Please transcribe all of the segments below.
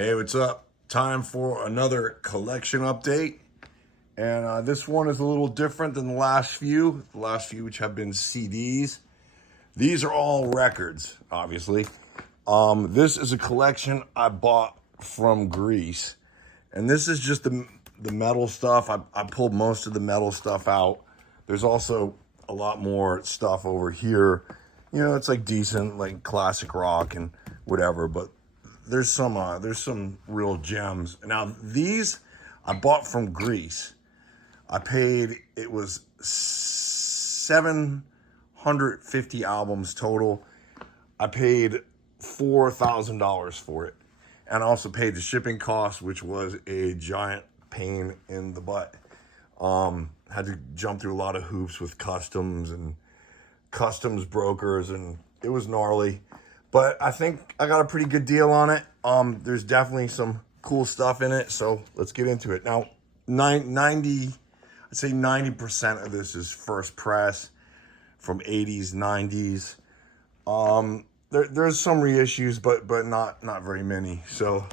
Hey, what's up? Time for another collection update. And this one is a little different than the last few. The last few, which have been CDs. These are all records, obviously. This is a collection I bought from Greece. And this is just the metal stuff. I pulled most of the metal stuff out. There's also a lot more stuff over here. You know, it's like decent, like classic rock and whatever, but there's some real gems. Now these I bought from Greece. I paid, it was 750 albums total. I paid $4,000 for it. And I also paid the shipping cost, which was a giant pain in the butt. Had to jump through a lot of hoops with customs and customs brokers, and it was gnarly. But I think I got a pretty good deal on it. There's definitely some cool stuff in it, so let's get into it. Now, I'd say 90% of this is first press from 80s, 90s. There's some reissues, but not very many. So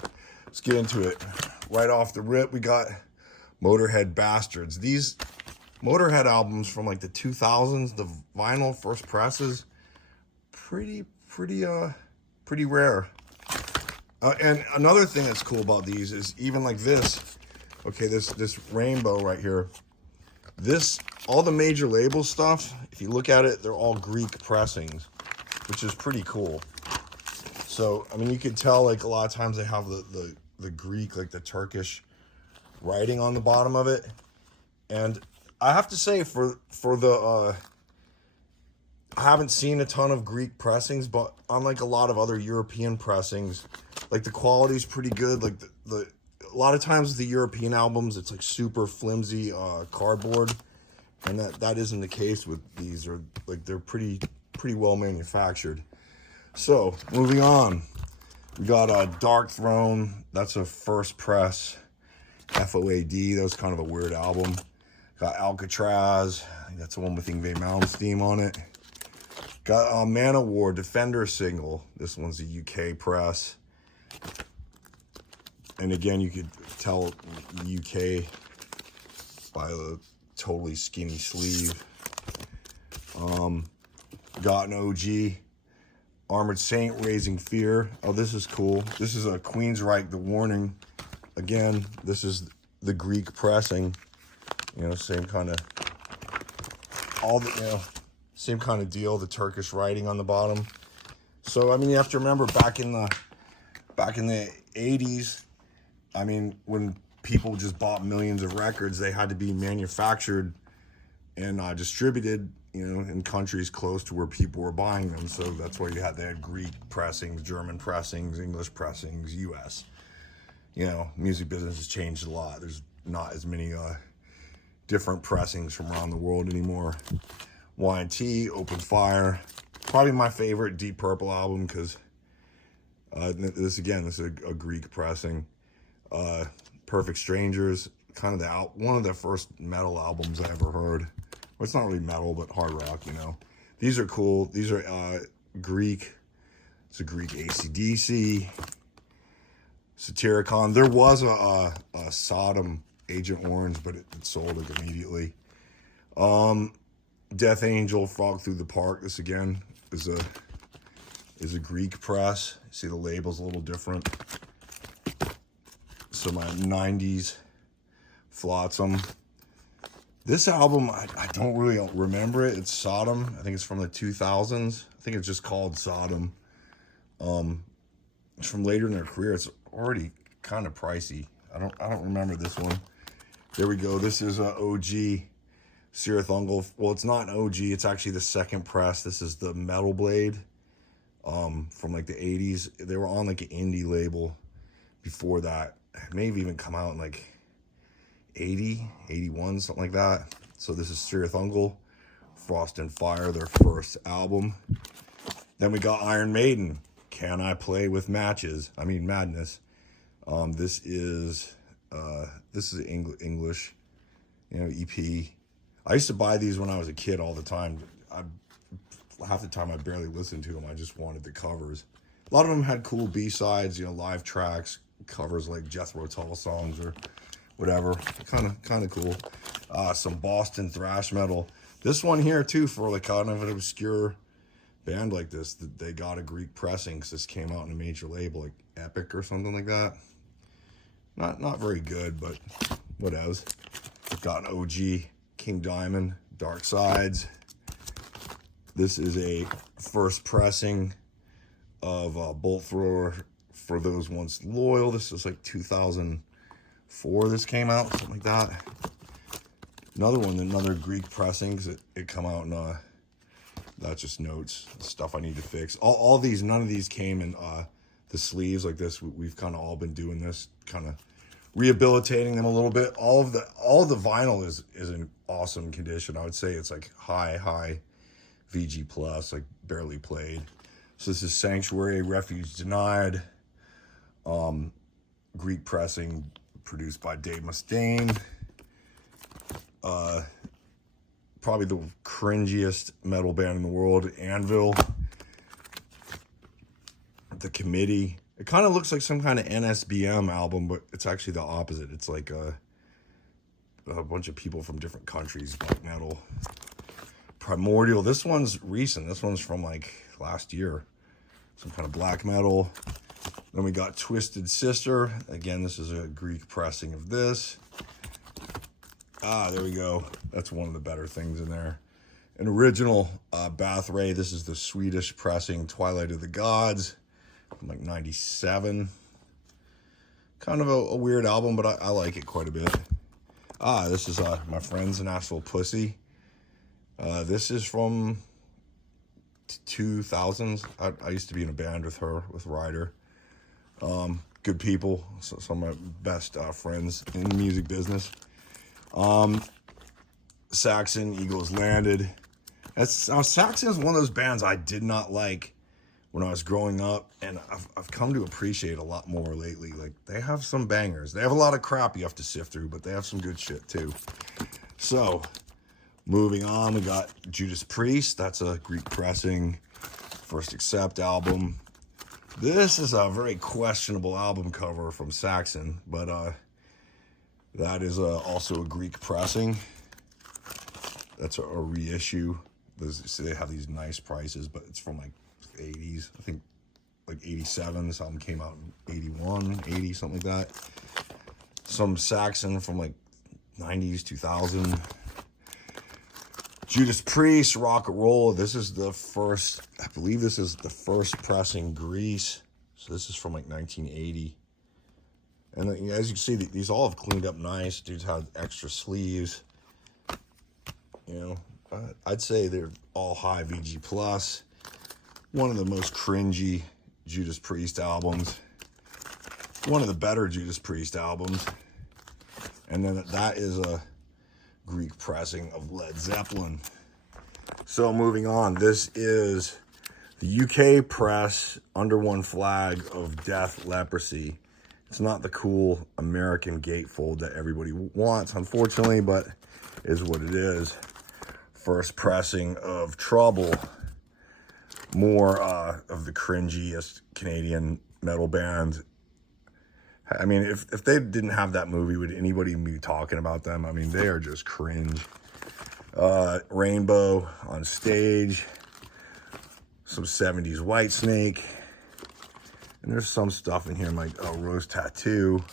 let's get into it. Right off the rip, we got Motorhead Bastards. These Motorhead albums from like the 2000s, the vinyl first presses, pretty rare. And another thing that's cool about these is even like this. Okay, this rainbow right here. This, all the major label stuff, if you look at it, they're all Greek pressings, which is pretty cool. So, I mean, you could tell like a lot of times they have the Greek, like the Turkish writing on the bottom of it. And I have to say for the, I haven't seen a ton of Greek pressings, but unlike a lot of other European pressings, like the quality's pretty good. Like a lot of times the European albums, it's like super flimsy cardboard, and that isn't the case with these. Or like they're pretty well manufactured. So moving on, we got Dark Throne. That's a first press FOAD. That was kind of a weird album. Got Alcatraz. I think that's the one with Yngwie Malmsteen on it. Got Manowar Defender single. This one's a UK press. And again, you could tell UK by the totally skinny sleeve. Got an OG. Armored Saint Raising Fear. Oh, this is cool. This is a Queensryche The Warning. Again, this is the Greek pressing. You know, same kind of, same kind of deal, the Turkish writing on the bottom. So, I mean, you have to remember back in the 80s, I mean, when people just bought millions of records, they had to be manufactured and distributed, you know, in countries close to where people were buying them. So that's why they had Greek pressings, German pressings, English pressings, US. You know, music business has changed a lot. There's not as many different pressings from around the world anymore. Y&T, Open Fire, probably my favorite Deep Purple album, because this is a Greek pressing. Perfect Strangers, kind of one of the first metal albums I ever heard. Well, it's not really metal, but hard rock, you know. These are cool. These are Greek. It's a Greek AC/DC. Satyricon. There was a Sodom Agent Orange, but it sold it immediately. Death Angel, Frog Through the Park. This again is a Greek press. See the label's a little different. So my 90s Flotsam. This album, I don't really remember it. It's Sodom. I think it's from the 2000s. I think it's just called Sodom. It's from later in their career. It's already kind of pricey. I don't remember this one. There we go. This is a OG Sirathungal. Well, it's not an OG. It's actually the second press. This is the Metal Blade from like the 80s. They were on like an indie label before that. It may have even come out in like 80, 81, something like that. So this is Sirathungal, Frost and Fire, their first album. Then we got Iron Maiden, Can I Play with Matches? I mean Madness. This is English, you know, EP. I used to buy these when I was a kid all the time. Half the time I barely listened to them. I just wanted the covers. A lot of them had cool B-sides, you know, live tracks, covers like Jethro Tull songs or whatever. Kind of cool. Some Boston thrash metal. This one here too, for like kind of an obscure band like this, they got a Greek pressing because this came out in a major label like Epic or something like that. Not very good, but whatevs. Got an OG King Diamond, Dark Sides. This is a first pressing of Bolt Thrower for those once loyal. This is like 2004 this came out, something like that. Another one, another Greek pressing, because it come out in, that's just notes, stuff I need to fix. All these, none of these came in the sleeves like this. We've kind of all been doing this, kind of rehabilitating them a little bit. All the vinyl is in awesome condition. I would say it's like high VG plus, like barely played. So this is Sanctuary, Refuge Denied, Greek pressing, produced by Dave Mustaine. Probably the cringiest metal band in the world, Anvil. The Committee. It kind of looks like some kind of NSBM album, but it's actually the opposite. It's like a bunch of people from different countries, black metal. Primordial. This one's recent. This one's from like last year. Some kind of black metal. Then we got Twisted Sister. Again, this is a Greek pressing of this. There we go. That's one of the better things in there. An original Bath Ray. This is the Swedish pressing, Twilight of the Gods, from like 97. Kind of a weird album, but I like it quite a bit. This is My Friends in Asshole Pussy. This is from 2000s. I used to be in a band with her, with Ryder. Good people, some of my best friends in the music business. Saxon, Eagles Landed. Saxon is one of those bands I did not like when I was growing up, and I've come to appreciate a lot more lately. Like, they have some bangers. They have a lot of crap you have to sift through, but they have some good shit too. So, moving on, we got Judas Priest. That's a Greek pressing, First Accept album. This is a very questionable album cover from Saxon, but that is also a Greek pressing. That's a reissue. So they have these nice prices, but it's from like 80s. I think like 87. This album came out in 81, 80, something like that. Some Saxon from like 90s, 2000. Judas Priest, Rock and Roll. This is the first, I believe this is the first pressing Greece. So this is from like 1980. And as you can see, these all have cleaned up nice. Dudes had extra sleeves. You know, I'd say they're all high VG plus. One of the most cringy Judas Priest albums. One of the better Judas Priest albums. And then that is a Greek pressing of Led Zeppelin. So moving on, this is the UK press under one flag of Death Leprosy. It's not the cool American gatefold that everybody wants, unfortunately, but is what it is. First pressing of Trouble. More of the cringiest Canadian metal band. I mean, if they didn't have that movie, would anybody be talking about them? I mean, they are just cringe. Rainbow on Stage. Some 70s Whitesnake. And there's some stuff in here like Rose Tattoo.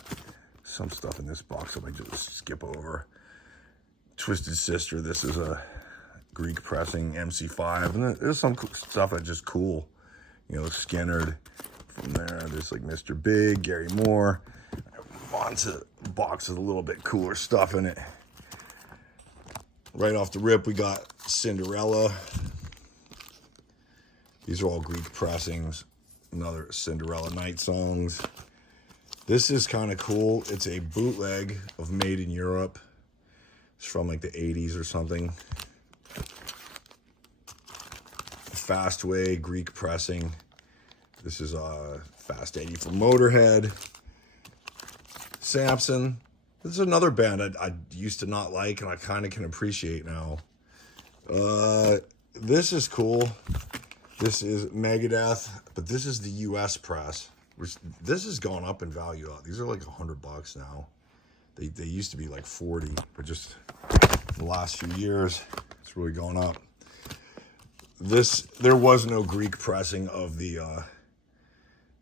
Some stuff in this box I might just skip over. Twisted Sister. This is a Greek pressing MC5. And there's some stuff that's just cool. You know, Skinnerd. From there, there's like Mr. Big, Gary Moore. Onto the box with a little bit cooler stuff in it. Right off the rip, we got Cinderella. These are all Greek pressings. Another Cinderella Night Songs. This is kind of cool. It's a bootleg of Made in Europe. It's from like the 80s or something. Fastway, Greek pressing. This is Fast 80 from Motorhead. Samson. This is another band I used to not like and I kind of can appreciate now. This is cool. This is Megadeth, but this is the US press. which this has gone up in value. These are like $100 now. They used to be like 40, but just the last few years, it's really gone up. There was no Greek pressing of the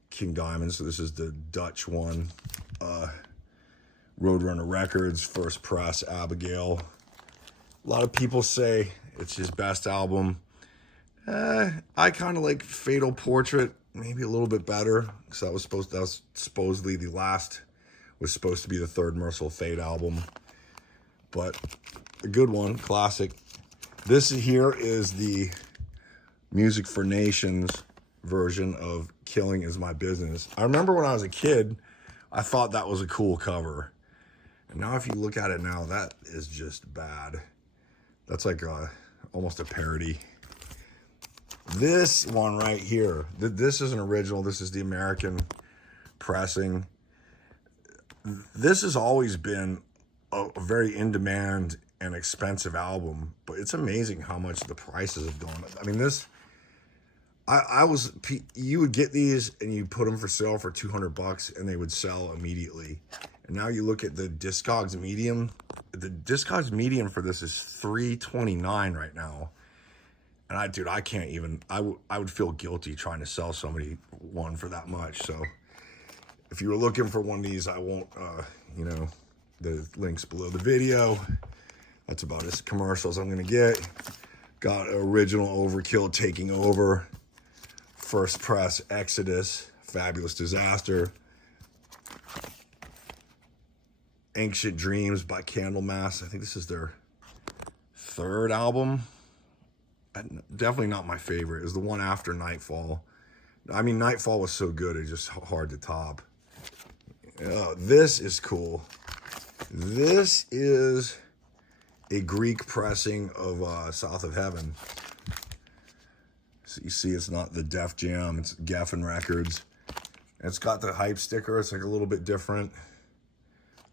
King Diamond, so this is the Dutch one. Roadrunner Records, first press, Abigail. A lot of people say it's his best album. I kind of like Fatal Portrait, maybe a little bit better, because that was supposedly the last, was supposed to be the third Merciful Fate album. But a good one, classic. This here is the Music for Nations version of Killing Is My Business. I remember when I was a kid, I thought that was a cool cover. And now if you look at it now, that is just bad. That's like almost a parody. This one right here, this is an original. This is the American pressing. This has always been a very in-demand and expensive album, but it's amazing how much the prices have gone up. I mean, you would get these and you put them for sale for $200 and they would sell immediately. And now you look at the Discogs Medium. The Discogs Medium for this is $329 right now. And I can't even, I would feel guilty trying to sell somebody one for that much. So if you were looking for one of these, I won't, the link's below the video. That's about as commercial as I'm going to get. Got original Overkill Taking Over. First press Exodus. Fabulous Disaster. Ancient Dreams by Candlemass. I think this is their third album. Definitely not my favorite. Is the one after Nightfall. I mean, Nightfall was so good, it's just hard to top. This is cool. This is a Greek pressing of South of Heaven. So you see it's not the Def Jam, it's Geffen Records. And it's got the hype sticker, it's like a little bit different.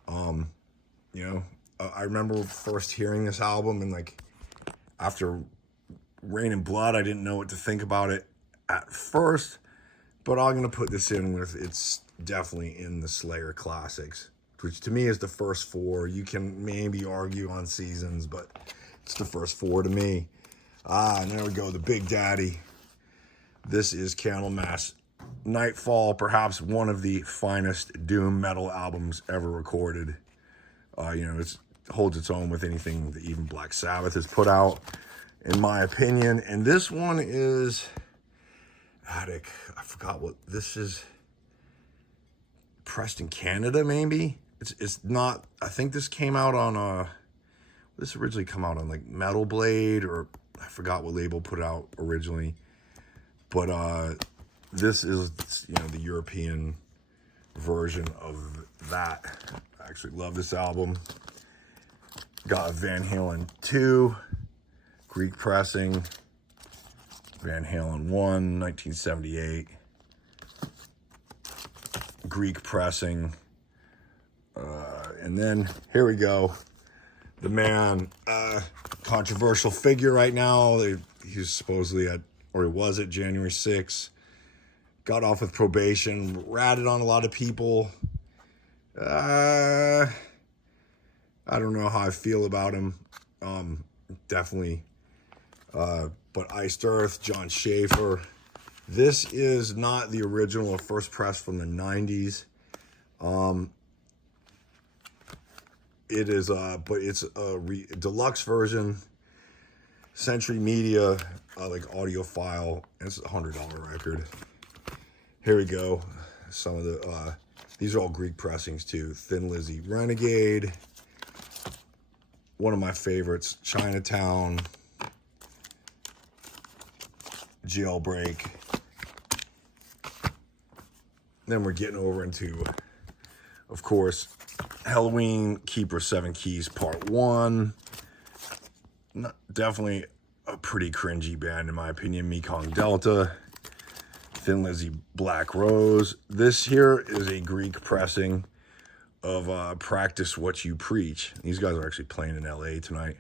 I remember first hearing this album and like after Rain and Blood, I didn't know what to think about it at first, but I'm going to put this in with, it's definitely in the Slayer classics, which to me is the first four. You can maybe argue on Seasons, but it's the first four to me. And there we go, the Big Daddy. This is Candlemass Nightfall, perhaps one of the finest doom metal albums ever recorded. It holds its own with anything that even Black Sabbath has put out, in my opinion. And this one is Attic. I forgot what this is. Pressed in Canada, maybe. It's not. I think this came out on this originally come out on like Metal Blade, or I forgot what label put it out originally. But this is the European version of that. I actually love this album. Got Van Halen 2, Greek pressing. Van Halen 1, 1978. Greek pressing. And then here we go. The man, controversial figure right now. He's supposedly he was at January 6th. Got off with probation, ratted on a lot of people. I don't know how I feel about him. Definitely. But Iced Earth, John Schaefer. This is not the original or first press from the 90s. It is, but it's a deluxe version. Century Media, like audiophile. And it's a $100 record. Here we go. Some of the, these are all Greek pressings too. Thin Lizzy Renegade. One of my favorites, Chinatown. Jailbreak. Then we're getting over into, of course, Halloween, Keeper 7 Keys Part 1. Definitely a pretty cringy band in my opinion. Mekong Delta. Thin Lizzy Black Rose. This here is a Greek pressing of Practice What You Preach. These guys are actually playing in LA tonight.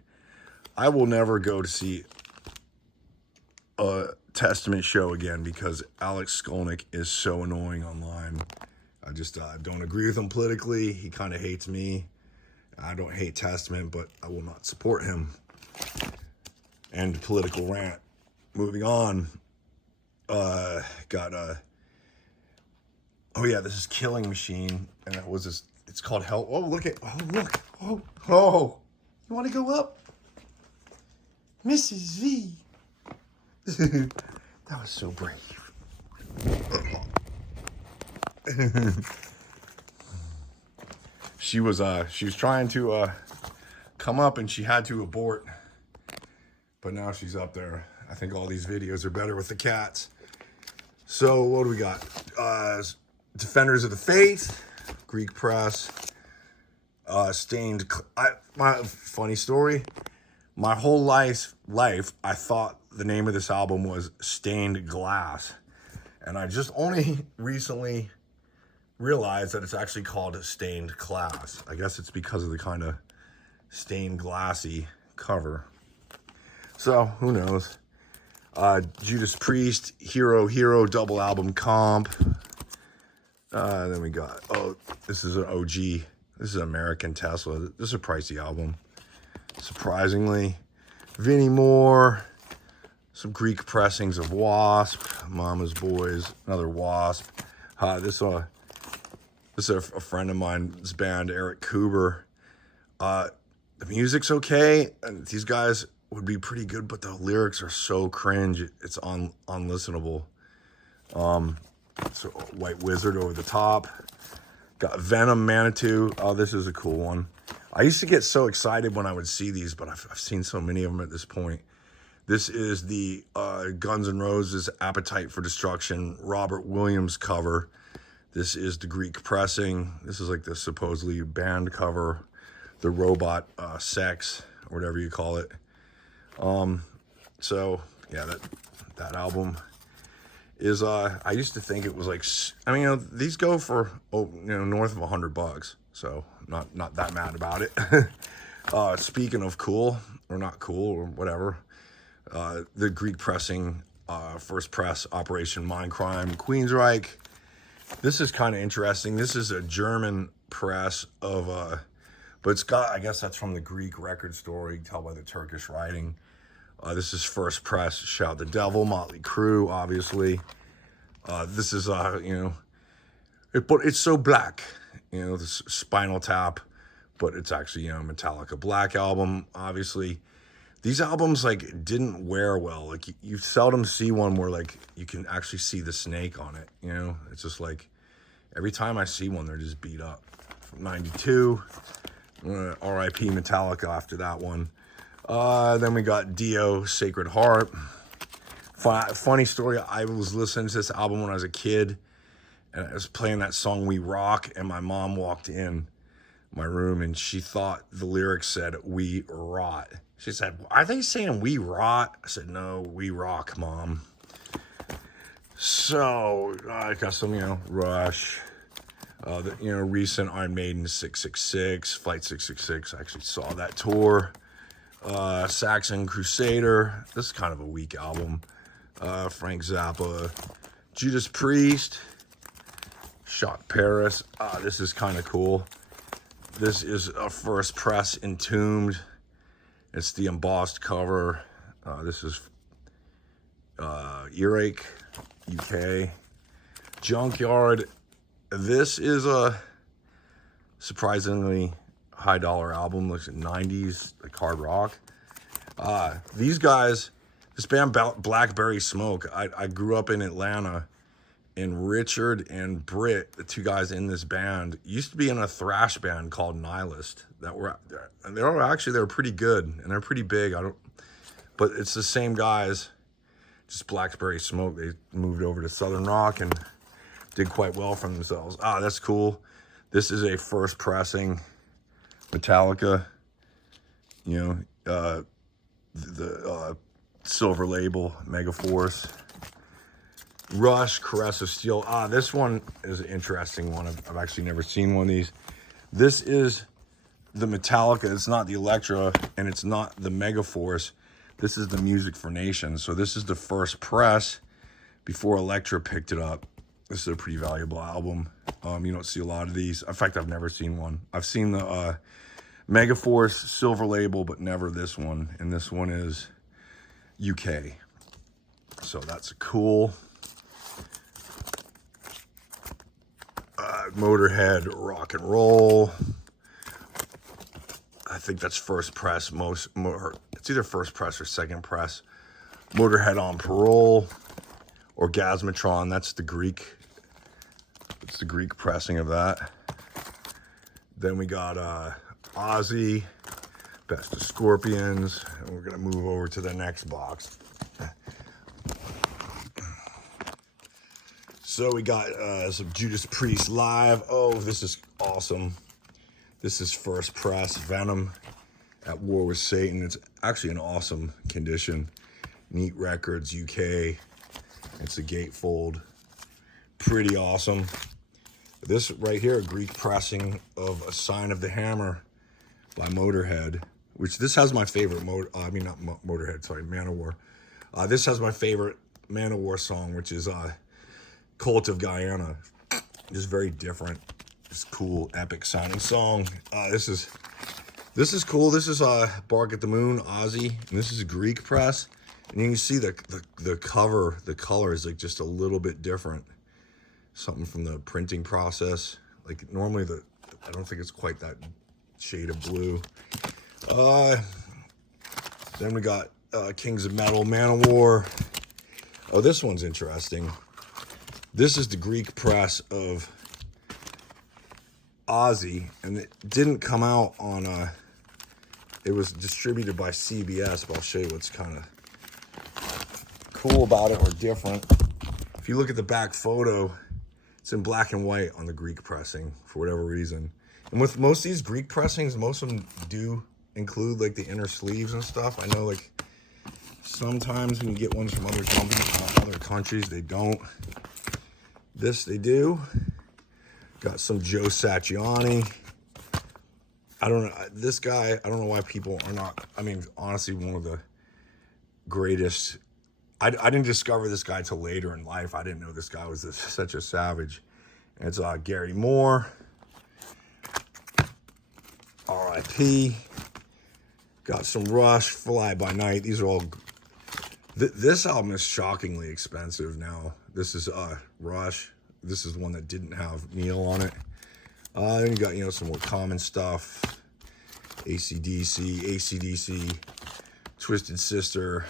I will never go to see a Testament show again because Alex Skolnick is so annoying online. I just don't agree with him politically. He kind of hates me. I don't hate Testament, but I will not support him. End political rant. Moving on. Oh yeah, this is Killing Machine, and it was this. It's called Hell. Oh look! Oh! You want to go up, Mrs. V? That was so brave. She was trying to come up, and she had to abort, but now she's up there. I think all these videos are better with the cats. So what do we got? Defenders of the Faith, Greek Press, Stained. My funny story. My whole life, I thought the name of this album was Stained Glass, and I just only recently realized that it's actually called Stained Class. I guess it's because of the kind of stained glassy cover. So who knows? Judas Priest, Hero double album comp. Then we got, this is an OG. This is American Tesla. This is a pricey album, surprisingly. Vinnie Moore, some Greek pressings of Wasp, Mama's Boys, another Wasp. This is a friend of mine's band, Eric Kuber. The music's okay, and these guys would be pretty good, but the lyrics are so cringe, it's unlistenable. So White Wizard over the top. Got Venom, Manitou. Oh, this is a cool one. I used to get so excited when I would see these, but I've seen so many of them at this point. This is the Guns N' Roses Appetite for Destruction Robert Williams cover. This is the Greek pressing. This is like the supposedly band cover. The Robot Sex, or whatever you call it. So yeah, that album is, I used to think it was like, I mean, these go for, north of $100. So not that mad about it. Speaking of cool, or not cool, or whatever, the Greek pressing, first press, Operation Mindcrime, Queensryche. This is kind of interesting. This is a German press of, but it's got, I guess that's from the Greek record store. You can tell by the Turkish writing. This is first press, Shout the Devil, Motley Crue, obviously. This is, but it's so black, the Spinal Tap, but it's actually, Metallica Black album, obviously. These albums, like, didn't wear well. Like, you seldom see one where, like, you can actually see the snake on it, It's just, like, every time I see one, they're just beat up. From 92, R.I.P. Metallica after that one. Then we got Dio, Sacred Heart. Funny story, I was listening to this album when I was a kid, and I was playing that song We Rock, and my mom walked in my room, and she thought the lyrics said, We Rot. She said, are they saying we rot? I said, no, we rock, Mom. So, I got some, Rush. Recent Iron Maiden 666, Flight 666. I actually saw that tour. Saxon Crusader. This is kind of a weak album. Frank Zappa. Judas Priest. Shock Paris. This is kind of cool. This is a first press Entombed. It's the embossed cover. This is Earache, UK. Junkyard. This is a surprisingly high dollar album. Looks at 90s, like hard rock. These guys, this band Blackberry Smoke. I grew up in Atlanta, and Richard and Britt, the two guys in this band, used to be in a thrash band called Nihilist. They were pretty good, and they're pretty big. But it's the same guys, just Blackberry Smoke. They moved over to Southern Rock and did quite well for themselves. That's cool. This is a first pressing Metallica, the silver label, Megaforce. Rush, Caress of Steel. This one is an interesting one. I've actually never seen one of these. This is the Metallica. It's not the Electra, and it's not the Megaforce. This is the Music for Nations. So this is the first press before Elektra picked it up. This is a pretty valuable album. You don't see a lot of these. In fact, I've never seen one. I've seen the Megaforce silver label, but never this one. And this one is UK. So that's cool. Motorhead Rock and Roll. I think that's first press. It's either first press or second press. Motorhead on Parole. Orgasmatron. That's the Greek. It's the Greek pressing of that. Then we got Ozzy, Best of Scorpions, and we're gonna move over to the next box. So we got some Judas Priest live. Oh, this is awesome. This is first press, Venom, At War with Satan. It's actually in awesome condition. Neat Records, UK. It's a gatefold. Pretty awesome. This right here, a Greek pressing of A Sign of the Hammer by Motorhead, which this has my favorite, Motorhead, sorry, Manowar. This has my favorite Manowar song, which is Cult of Guyana. Just very different. It's cool, epic sounding song. This is cool. This is Bark at the Moon, Ozzy, and this is a Greek press. And you can see the cover, the color is like just a little bit different. Something from the printing process. Like normally I don't think it's quite that shade of blue. Then we got Kings of Metal, Manowar. Oh, this one's interesting. This is the Greek press of Ozzy, and it didn't come out on it was distributed by CBS, but I'll show you what's kind of cool about it or different. If you look at the back photo, it's in black and white on the Greek pressing for whatever reason. And with most of these Greek pressings, most of them do include like the inner sleeves and stuff. I know like sometimes when you get ones from other companies, other countries, they don't. This they do. Got some Joe Satriani. I don't know. This guy, I don't know why people are not, I mean, honestly, one of the greatest. I didn't discover this guy till later in life. I didn't know this guy was such a savage. And it's Gary Moore. R.I.P. Got some Rush, Fly By Night. These are all. This album is shockingly expensive now. This is Rush. This is one that didn't have Neil on it. Then you got, some more common stuff. AC/DC, Twisted Sister.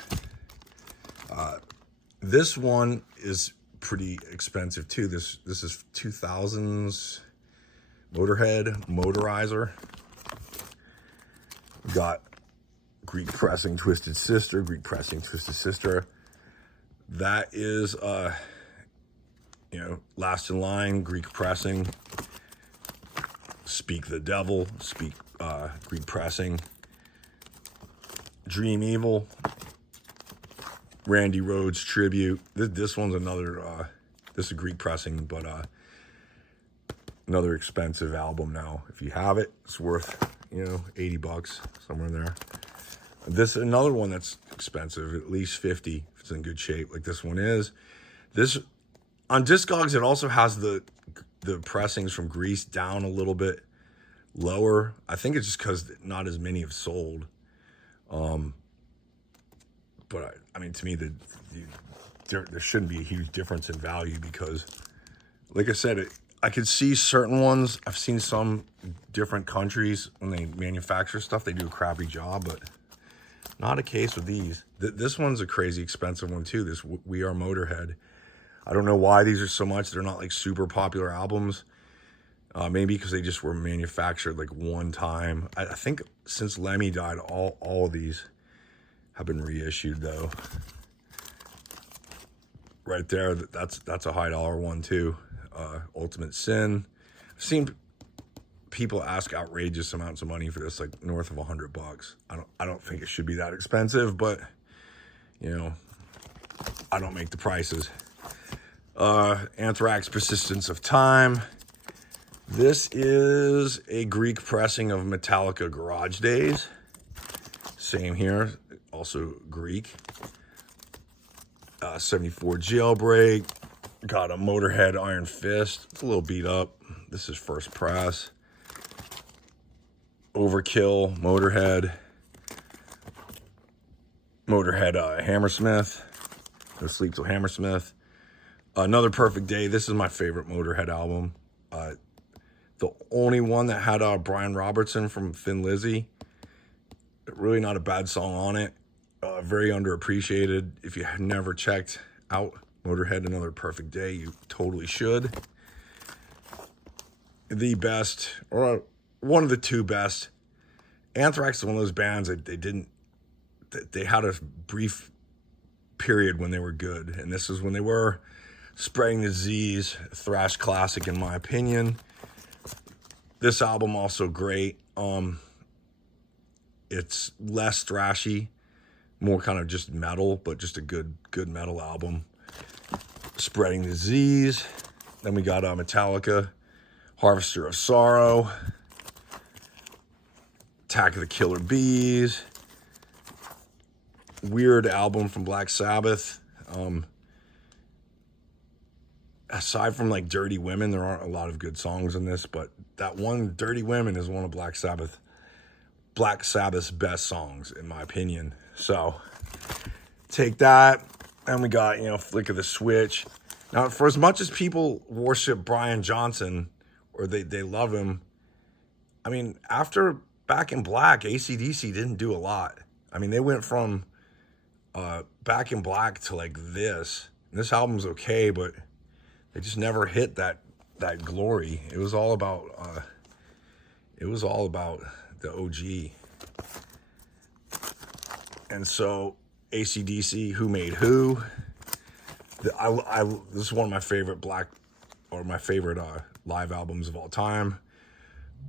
This one is pretty expensive too. This is 2000s Motorhead Motorizer. We got Greek pressing Twisted Sister, Greek pressing Twisted Sister. That is Last in Line, Greek pressing. Speak the Devil, Greek pressing. Dream Evil, Randy Rhoads tribute. This one's another, this is Greek pressing, but another expensive album now. If you have it, it's worth, $80, somewhere in there. This another one that's expensive, at least 50 if it's in good shape, like this one is. This on Discogs, it also has the pressings from Greece down a little bit lower. I think it's just because not as many have sold. But I mean, to me, there shouldn't be a huge difference in value because, like I said, I could see certain ones. I've seen some different countries when they manufacture stuff, they do a crappy job, but not a case with these. This one's a crazy expensive one too. This We Are Motorhead. I don't know why these are so much. They're not like super popular albums. Maybe because they just were manufactured like one time. I think since Lemmy died, all of these have been reissued though. Right there, that's a high dollar one too. Ultimate Sin. I've seen people ask outrageous amounts of money for this, like north of $100. I don't think it should be that expensive, but I don't make the prices. Anthrax, Persistence of Time. This is a Greek pressing of Metallica Garage Days. Same here, also Greek. 74 Jailbreak. Got a Motorhead Iron Fist. It's a little beat up. This is first press. Overkill, Motorhead. Motorhead Hammersmith. No Sleep Till Hammersmith. Another Perfect Day. This is my favorite Motorhead album. The only one that had Brian Robertson from Thin Lizzy. Really not a bad song on it. Very underappreciated. If you have never checked out Motorhead Another Perfect Day, you totally should. The best, or one of the two best. Anthrax is one of those bands that they had a brief period when they were good, and this is when they were. Spreading the Disease, thrash classic in my opinion. This album also great. It's less thrashy, more kind of just metal, but just a good metal album. Spreading Disease. Then we got Metallica, Harvester of Sorrow, Attack of the Killer Bees. Weird album from Black Sabbath. Aside from like Dirty Women, there aren't a lot of good songs in this, but that one, Dirty Women, is one of Black Sabbath's best songs, in my opinion. So take that. And we got, Flick of the Switch. Now, for as much as people worship Brian Johnson, or they love him, I mean, after Back in Black, AC/DC didn't do a lot. I mean, they went from Back in Black to like this. And this album's okay, but they just never hit that glory. It was all about the OG. And so AC/DC, Who Made Who? This is one of my favorite live albums of all time.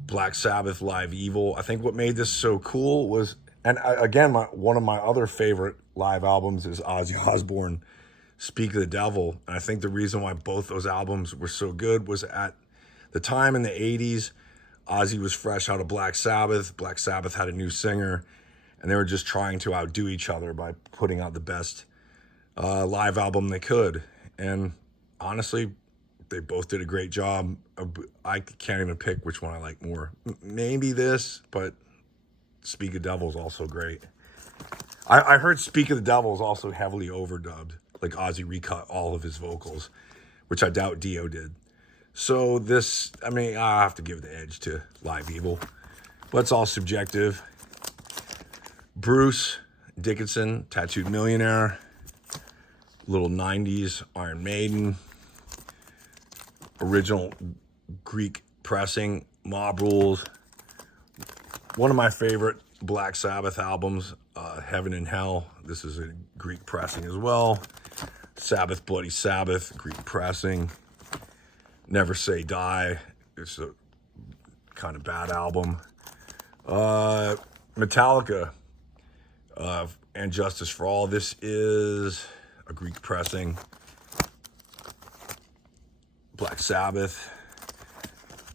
Black Sabbath Live Evil. I think what made this so cool was, and one of my other favorite live albums is Ozzy Osbourne, Speak of the Devil. And I think the reason why both those albums were so good was at the time in the 80s, Ozzy was fresh out of Black Sabbath. Black Sabbath had a new singer, and they were just trying to outdo each other by putting out the best live album they could. And honestly, they both did a great job. I can't even pick which one I like more. Maybe this, but Speak of the Devil is also great. I heard Speak of the Devil is also heavily overdubbed. Like Ozzy recut all of his vocals, which I doubt Dio did. So this, I have to give the edge to Live Evil, but it's all subjective. Bruce Dickinson, Tattooed Millionaire, little 90s Iron Maiden, original Greek pressing, Mob Rules. One of my favorite Black Sabbath albums, Heaven and Hell. This is a Greek pressing as well. Sabbath, Bloody Sabbath, Greek pressing. Never Say Die. It's a kind of bad album. Metallica, and Justice for All. This is a Greek pressing. Black Sabbath.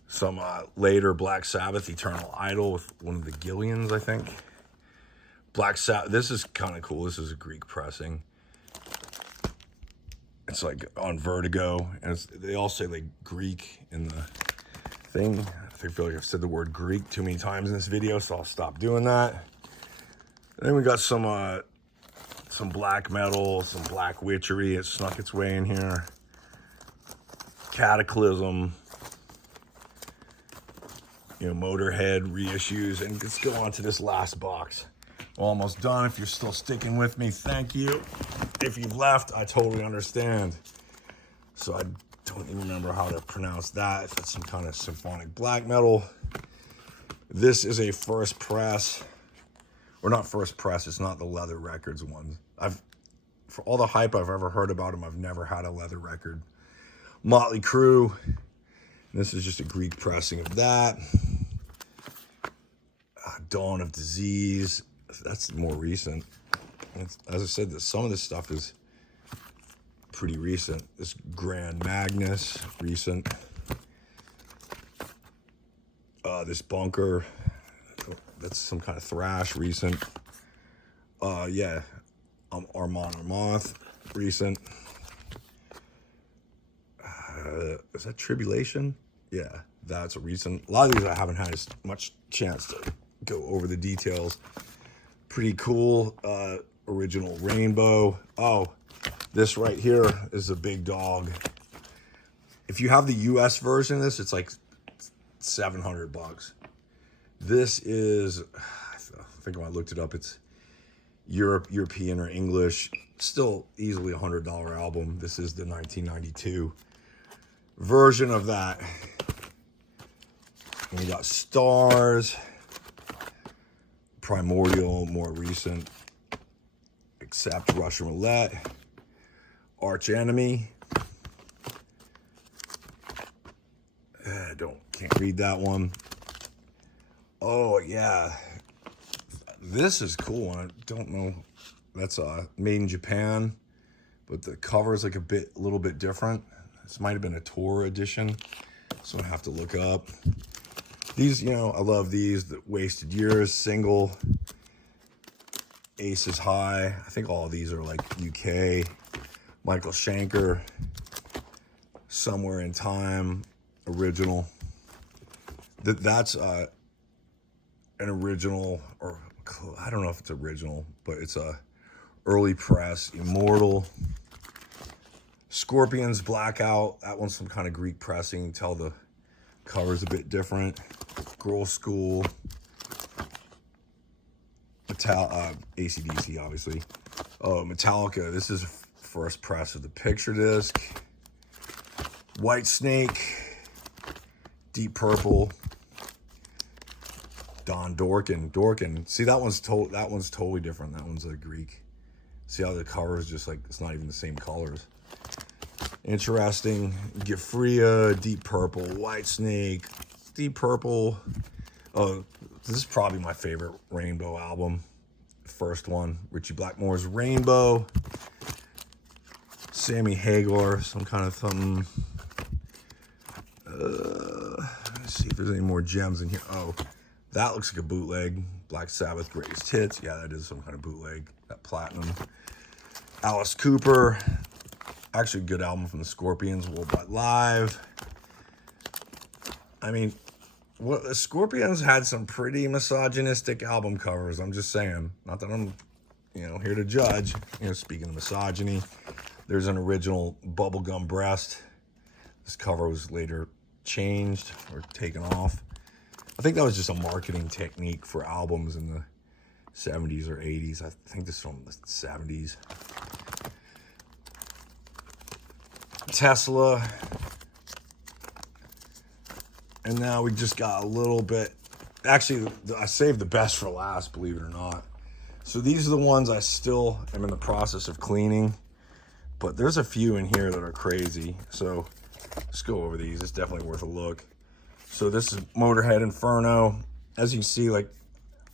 Some later Black Sabbath, Eternal Idol with one of the Gillians, I think. Black Sabbath. This is kind of cool. This is a Greek pressing. It's like on Vertigo, and they all say like Greek in the thing. I feel like I've said the word Greek too many times in this video, so I'll stop doing that. And then we got some black metal, some black witchery. It snuck its way in here. Cataclysm. Motorhead reissues. And let's go on to this last box. Almost done. If you're still sticking with me, thank you. If you've left, I totally understand. So I don't even remember how to pronounce that. If it's some kind of symphonic black metal. This is a first press. Or not first press, it's not the Leather Records one. For all the hype I've ever heard about them, I've never had a leather record. Motley Crue. This is just a Greek pressing of that. Dawn of Disease. That's more recent. As I said, some of this stuff is pretty recent. This Grand Magnus, recent. This Bunker, that's some kind of thrash, recent. Yeah, Armand Moth, recent. Is that Tribulation? Yeah, that's a recent. A lot of these I haven't had as much chance to go over the details. Pretty cool. Original Rainbow. Oh, this right here is a big dog. If you have the US version of this, it's like $700. This is, I think when I looked it up, it's European or English. Still easily $100 album. This is the 1992 version of that. And we got Stars, Primordial, more recent, Accept, Russian Roulette, Arch Enemy. Can't read that one. Oh yeah, this is cool. I don't know. That's made in Japan, but the cover is like a little bit different. This might have been a tour edition, so I have to look up. These, you know, I love these. The Wasted Years single, Aces High. I think all of these are like UK. Michael Schenker, Somewhere in Time, original. That's an original, or I don't know if it's original, but it's a early press. Immortal, Scorpions, Blackout. That one's some kind of Greek pressing. You can tell the cover's a bit different. Girl School, AC/DC, obviously. Oh, Metallica. This is first press of the picture disc. White Snake, Deep Purple, Don Dorkin. See, that one's totally different. That one's a Greek. See how the cover is just like, it's not even the same colors. Interesting. Gifria, Deep Purple, White Snake, Deep Purple. Oh, this is probably my favorite Rainbow album. First one, Richie Blackmore's Rainbow. Sammy Hagar, some kind of something. Let's see if there's any more gems in here. Oh, that looks like a bootleg. Black Sabbath, Greatest Hits. Yeah, that is some kind of bootleg. That platinum. Alice Cooper. Actually, a good album from the Scorpions. Worldwide Live. I mean, the Scorpions had some pretty misogynistic album covers. I'm just saying. Not that I'm, here to judge. Speaking of misogyny, there's an original Bubblegum Breast. This cover was later changed or taken off. I think that was just a marketing technique for albums in the 70s or 80s. I think this is from the 70s. Tesla. And now we just got a little bit. Actually, I saved the best for last, believe it or not. So these are the ones I still am in the process of cleaning. But there's a few in here that are crazy. So let's go over these. It's definitely worth a look. So this is Motorhead Inferno. As you can see, like,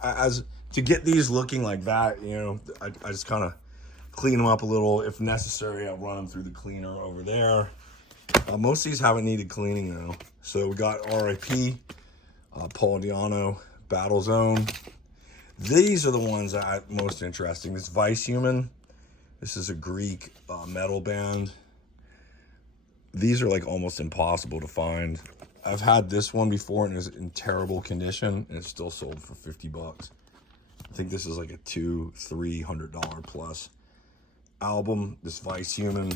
to get these looking like that, I just kind of clean them up a little. If necessary, I'll run them through the cleaner over there. Most of these haven't needed cleaning though. So we got R.I.P., Paul Di'Anno, Battle Zone. These are the ones that are most interesting. This Vice Human. This is a Greek metal band. These are like almost impossible to find. I've had this one before and it's in terrible condition and it's still sold for $50. I think this is like a $200-300 plus album. This Vice Human.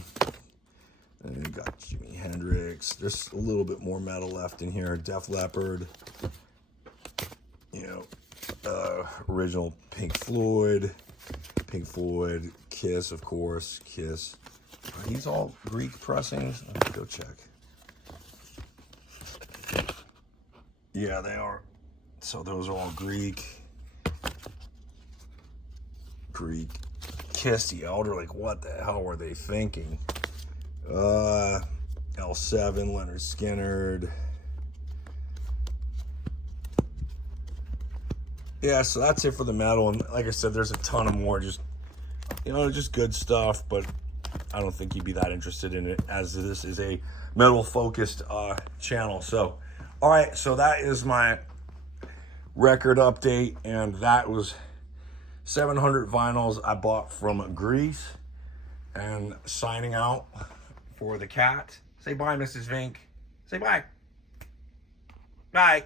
And you got Jimi Hendrix. There's a little bit more metal left in here. Def Leppard. Original Pink Floyd. Kiss, of course. Kiss. Are these all Greek pressings? Let's go check. Yeah, they are. So those are all Greek. Kiss the Elder. Like, what the hell were they thinking? L7, Leonard Skinner. Yeah, so that's it for the metal. And like I said, there's a ton of more just good stuff, but I don't think you'd be that interested in it as this is a metal focused channel. So, all right, so that is my record update, and that was 700 vinyls I bought from Greece. And signing out for the cat. Say bye, Mrs. Vink. Say bye. Bye.